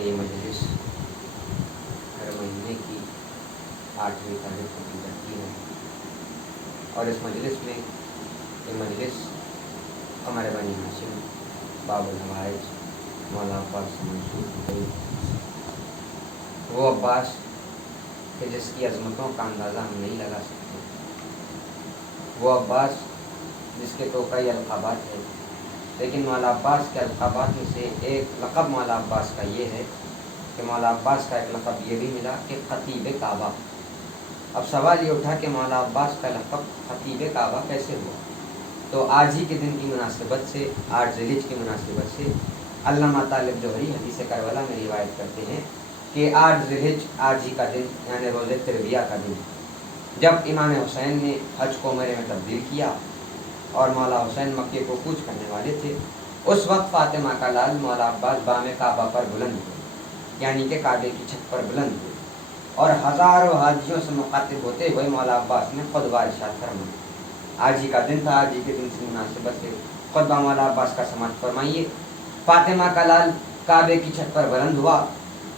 کہ یہ مجلس ہر مہینے کی 8ویں تاریخ کو کی جاتی ہے، اور اس مجلس میں یہ مجلس قمر بنی ہاشم باب الحوائج مولا عباس سے منسوب ہو گئی۔ وہ عباس کہ جس کی عظمتوں کا اندازہ ہم نہیں لگا سکتے، وہ عباس جس کے تو کئی القابات ہیں، لیکن مولا عباس کے القابات میں سے ایک لقب مولا عباس کا یہ ہے کہ مولا عباس کا ایک لقب یہ بھی ملا کہ خطیب کعبہ۔ اب سوال یہ اٹھا کہ مولا عباس کا لقب خطیب کعبہ کیسے ہوا؟ تو آج ہی کے دن کی مناسبت سے، 8 ذی الحجہ کی مناسبت سے علامہ طالب جوہری حدیث کربلا میں روایت کرتے ہیں کہ 8 ذی الحجہ آج ہی کا دن یعنی روز ترویہ کا دن، جب امام حسین نے حج کو عمرے میں تبدیل کیا اور مولا حسین مکے کو کوچ کرنے والے تھے، اس وقت فاطمہ کا لال مولا عباس بام کعبہ پر بلند ہوئے، یعنی کہ کعبے کی چھت پر بلند ہوئے، اور ہزاروں حاجیوں سے مخاطب ہوتے ہوئے مولا عباس نے خطبہ ارشاد فرمایا۔ آج ہی کا دن تھا، آج ہی کے دن سے مناسبت سے خطبہ مولا عباس کا سماعت فرمائیے۔ فاطمہ کا لال کعبے کی چھت پر بلند ہوا،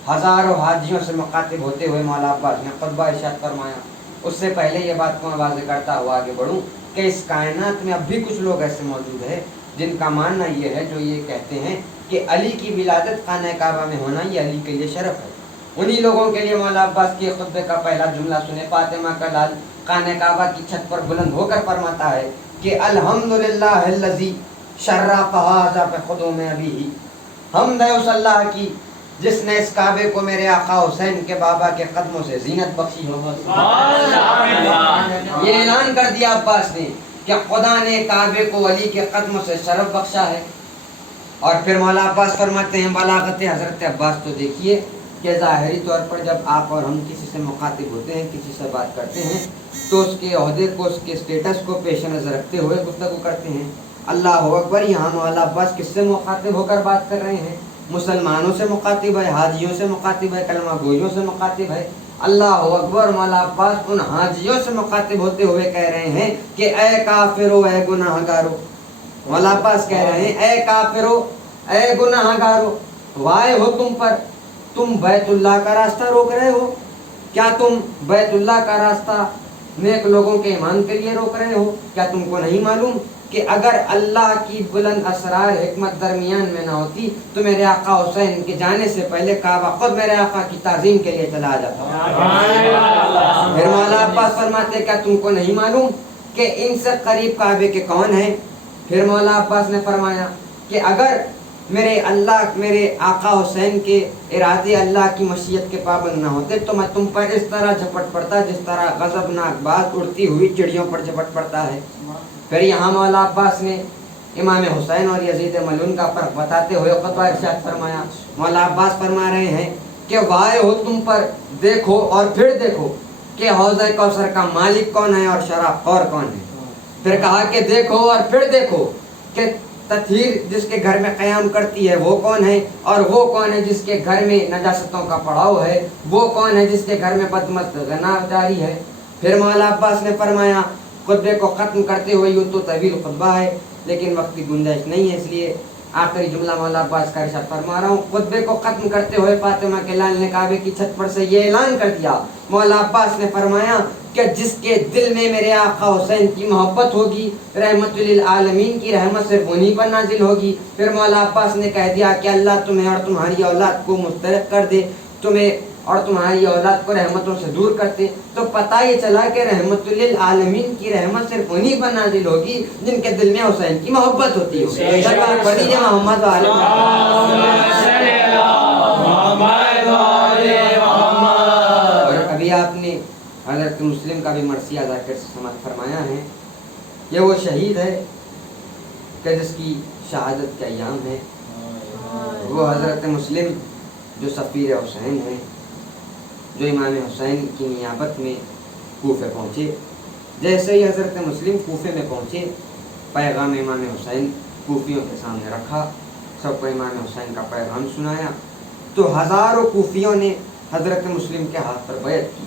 ہزاروں حاجیوں سے مخاطب ہوتے ہوئے مولا عباس نے خطبہ ارشاد فرمایا۔ اس سے پہلے یہ بات کو میں واضح کرتا ہوا آگے بڑھوں کہ اس کائنات میں اب بھی کچھ لوگ ایسے موجود ہیں جن کا ماننا یہ ہے، جو یہ کہتے ہیں کہ علی کی ولادت خانہ کعبہ میں ہونا یہ علی کے لیے شرف ہے۔ انہی لوگوں کے لیے مولا عباس کے خطبے کا پہلا جملہ سنے، فاطمہ کا لال خانہ کعبہ کی چھت پر بلند ہو کر فرماتا ہے کہ الحمدللہ الذی شرف ھذا بقدوم ابیہ، حمد ہے اس اللہ کی جس نے اس کعبے کو میرے آقا حسین کے بابا کے قدموں سے زینت بخشی ہو۔ یہ اعلان کر دیا عباس نے کہ خدا نے کعبے کو علی کے قدموں سے شرف بخشا ہے۔ اور پھر مولا عباس فرماتے ہیں بلاغت حضرت عباس تو دیکھیے کہ ظاہری طور پر جب آپ اور ہم کسی سے مخاطب ہوتے ہیں، کسی سے بات کرتے ہیں، تو اس کے عہدے کو، اس کے اسٹیٹس کو پیش نظر رکھتے ہوئے گفتگو کرتے ہیں۔ اللہ اکبر، یہاں مولا عباس کس سے مخاطب ہو کر بات کر رہے ہیں؟ مسلمانوں سے مخاطب ہے، حاجیوں سے مخاطب ہے، کلمہ گوئیوں سے مخاطب ہے۔ اللہ اکبر، مولا عباس ان حاجیوں سے مخاطب ہوتے ہوئے کہہ رہے ہیں کہ اے کافرو، اے گناہ گارو۔ مولا عباس کہہ رہے ہیں اے کافرو، اے گناہ گارو، وائے ہو تم پر، تم بیت اللہ کا راستہ روک رہے ہو؟ کیا تم بیت اللہ کا راستہ نیک لوگوں کے ایمان کے لیے روک رہے ہو؟ کیا تم کو نہیں معلوم کہ اگر اللہ کی بلند اسرار حکمت درمیان میں نہ ہوتی تو میرے آقا حسین کے جانے سے پہلے کعبہ خود میرے آقا کی تعظیم کے لیے چلا جاتا۔ پھر مولا عباس فرماتے کیا تم کو نہیں معلوم کہ ان سے قریب کعبے کے کون ہیں؟ پھر مولا عباس نے فرمایا کہ اگر میرے آقا حسین کے ارادے اللہ کی مشیت کے پابند نہ ہوتے تو میں تم پر اس طرح جھپٹ پڑتا جس طرح غضبناک باز اڑتی ہوئی چڑیوں پر جھپٹ پڑتا ہے۔ پھر یہاں مولا عباس نے امام حسین اور یزید ملعون کا فرق بتاتے ہوئے خطبہ ارشاد فرمایا۔ مولا عباس فرما رہے ہیں کہ وائے ہو تم پر، دیکھو اور پھر دیکھو کہ حوض کوثر کا مالک کون ہے اور شراب خور کون ہے۔ پھر کہا کہ دیکھو اور پھر دیکھو کہ تطہیر جس کے گھر میں قیام کرتی ہے وہ کون ہے، اور وہ کون ہے جس کے گھر میں نجاستوں کا پڑاؤ ہے، وہ کون ہے جس کے گھر میں بدمست غنا جاری ہے۔ پھر مولا عباس نے فرمایا خطبے کو ختم کرتے ہوئے، یوں تو طویل خطبہ ہے لیکن وقت کی گنجائش نہیں ہے، اس لیے آخری جملہ مولا عباس کا ارشاد فرما رہا ہوں۔ خطبے کو ختم کرتے ہوئے فاطمہ کے لال نے کعبے کی چھت پر سے یہ اعلان کر دیا، مولا عباس نے فرمایا کہ جس کے دل میں میرے آقا حسین کی محبت ہوگی، رحمت للعالمین کی رحمت صرف انہی پر نازل ہوگی۔ پھر مولا عباس نے کہہ دیا کہ اللہ تمہیں اور تمہاری اولاد کو مسترد کر دے، تمہیں اور تمہاری اولاد کو رحمتوں سے دور کرتے۔ تو پتہ یہ چلا کہ رحمت للعالمین کی رحمت صرف انہی پر نازل ہوگی جن کے دل میں حسین کی محبت ہوتی ہے۔ محمد اور ابھی آپ نے حضرت مسلم کا بھی مرثیہ ادا کر سماعت فرمایا ہے۔ یہ وہ شہید ہے کہ جس کی شہادت کے ایام ہے، وہ حضرت مسلم جو سفیر حسین ہیں، جو امام حسین کی نیابت میں کوفے پہنچے۔ جیسے ہی حضرت مسلم کوفے میں پہنچے، پیغام امام حسین کوفیوں کے سامنے رکھا، سب کو امام حسین کا پیغام سنایا، تو ہزاروں کوفیوں نے حضرت مسلم کے ہاتھ پر بیعت کی،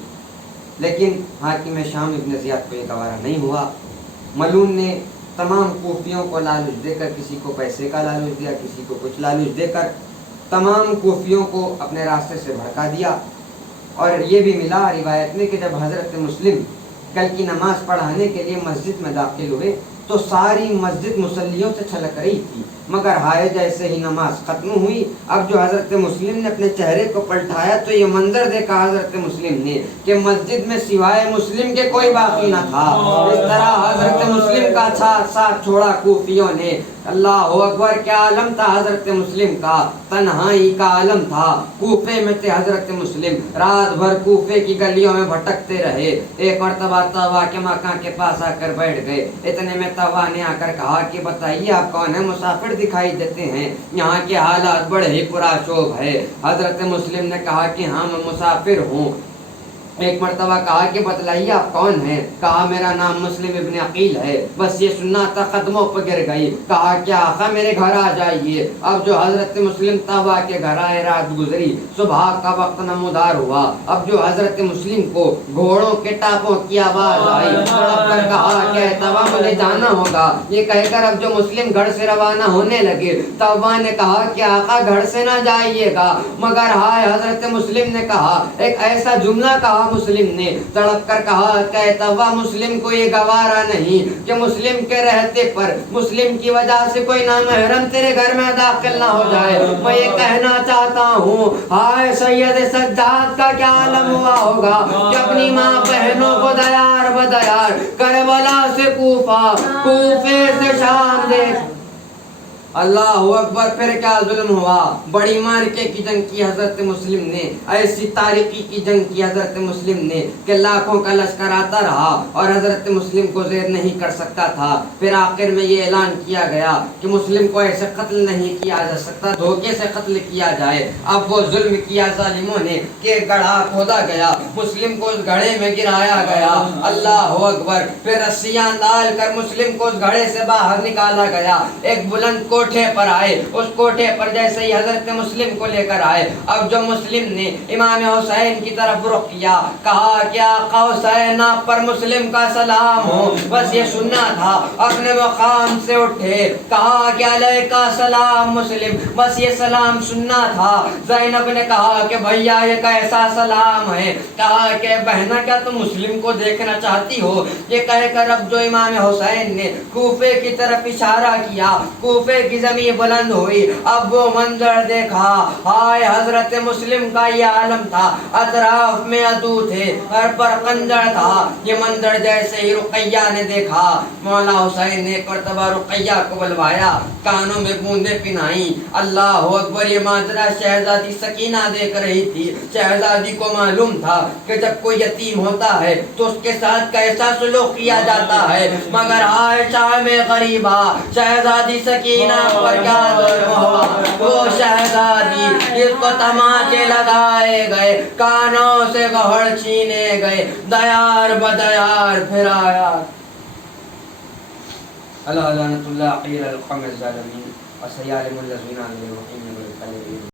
لیکن حاکم شام ابن زیاد کو یہ گوارا نہیں ہوا۔ ملعون نے تمام کوفیوں کو لالچ دے کر، کسی کو پیسے کا لالچ دیا، کسی کو کچھ لالچ دے کر تمام کوفیوں کو اپنے راستے سے بھڑکا دیا۔ اور یہ بھی ملا روایت میں کہ جب حضرت مسلم کل کی نماز پڑھانے کے لیے مسجد میں داخل ہوئے تو ساری مسجد مصلیوں سے چھلک رہی تھی، مگر ہائے جیسے ہی نماز ختم ہوئی، اب جو حضرت مسلم نے اپنے چہرے کو پلٹایا تو یہ منظر دیکھا حضرت مسلم نے کہ مسجد میں سوائے مسلم کے کوئی باقی نہ تھا۔ اس طرح حضرت مسلم کا ساتھ چھوڑا کوفیوں نے۔ اللہ اکبر، کیا عالم تھا حضرت مسلم کا، تنہائی کا عالم تھا۔ کوفے میں تھے حضرت مسلم، رات بھر کوفے کی گلیوں میں بھٹکتے رہے۔ ایک مرتبہ طوا کے مکان کے پاس آ کر بیٹھ گئے۔ اتنے میں طوا نے آ کر کہا کہ بتائیے آپ کون ہیں، مسافر دکھائی دیتے ہیں، یہاں کے حالات بڑے ہی پرآشوب ہے۔ حضرت مسلم نے کہا کہ ہاں میں مسافر ہوں۔ ایک مرتبہ کہا کہ بتلائیے آپ کون ہیں، کہا میرا نام مسلم ابن عقیل ہے۔ بس یہ سننا تھا، قدموں پر گر گئی۔ کہا کہ آقا میرے گھر آ جائیے۔ اب جو حضرت مسلم طوا کے گھر آئے، رات گزری، صبح کا وقت نمودار ہوا۔ اب جو حضرت مسلم کو گھوڑوں کے ٹاپوں کی آواز آئی، تڑپ کر کہا کہ طوا مجھے جانا ہوگا۔ یہ کہہ کر اب جو مسلم گھر سے روانہ ہونے لگے، طوا نے کہا کہ آقا گھر سے نہ جائیے گا، مگر ہائے حضرت مسلم نے کہا، ایک ایسا جملہ کہا مسلم نے، تڑپ کر کہا کہ طوا مسلم کو یہ گوارا نہیں کہ مسلم کے رہتے پر مسلم کی وجہ سے کوئی نامحرم تیرے گھر میں داخل نہ ہو جائے۔ میں یہ کہنا چاہتا ہوں، ہائے سید سجاد کا کیا عالم ہوا ہوگا کہ اپنی ماں بہنوں کو دیار بدیار کربلا سے کوفہ، کوفے سے شام دیکھ۔ اللہ اکبر، پھر کیا ظلم ہوا۔ بڑی مارکے کی جنگ کی حضرت مسلم نے، ایسی تاریخی کی جنگ کی حضرت مسلم نے کہ لاکھوں کا لشکر آتا رہا اور حضرت مسلم کو زیر نہیں کر سکتا تھا۔ پھر آخر میں یہ اعلان کیا گیا کہ مسلم کو ایسے قتل نہیں کیا جا سکتا، دھوکے سے قتل کیا جائے۔ اب وہ ظلم کیا ظالموں نے کہ گڑھا کھودا گیا، مسلم کو اس گڑھے میں گرایا گیا۔ اللہ اکبر، پھر رسیاں ڈال کر مسلم کو اس گڑھے سے باہر نکالا گیا۔ ایک بلند کوٹھے پر آئے، اس کوٹھے پر جیسے ہی حضرت مسلم کو لے کر آئے، اب جو مسلم نے امام حسین کی طرف رخ کیا، کہا کہ آقا حسین آپ پر مسلم کا سلام ہو۔ بس یہ سننا تھا، اپنے مقام سے اٹھے، کہا کہ علیکہ سلام مسلم، بس یہ سلام سننا تھا۔ زینب نے کہا کہ بھیا یہ کیسا سلام ہے، کہا کہ بہنا کیا تم مسلم کو دیکھنا چاہتی ہو؟ یہ کہہ کر اب جو امام حسین نے کوفے کی طرف اشارہ کیا، کوفے کی زمین بلند ہوئی۔ اب وہ منظر دیکھا، ہائے حضرت مسلم کا یہ عالم تھا، اطراف میں عدو تھے، ہر پر خنجر تھا۔ یہ منظر جیسے ہی رقیہ نے دیکھا، مولا حسین نے ایک مرتبہ رقیہ کو بلوایا، کانوں میں بوندیں پہنائی۔ اللہ اکبر، یہ ماجرا شہزادی سکینہ دیکھ رہی تھی۔ شہزادی کو معلوم تھا کہ جب کوئی یتیم ہوتا ہے تو اس کے ساتھ کیسا سلوک کیا جاتا ہے، مگر ہائے شام غریبہ، شہزادی سکینہ پر کیا ظلم ہوا۔ وہ شہزادی جس کو تماچے لگائے گئے، کانوں سے گہڑ چھینے گئے، دیار بدیار پھر آیا۔ اللہ لعنت اللہ علی القوم الظالمین وسيعلم الذين لا يؤمنون بالغیب۔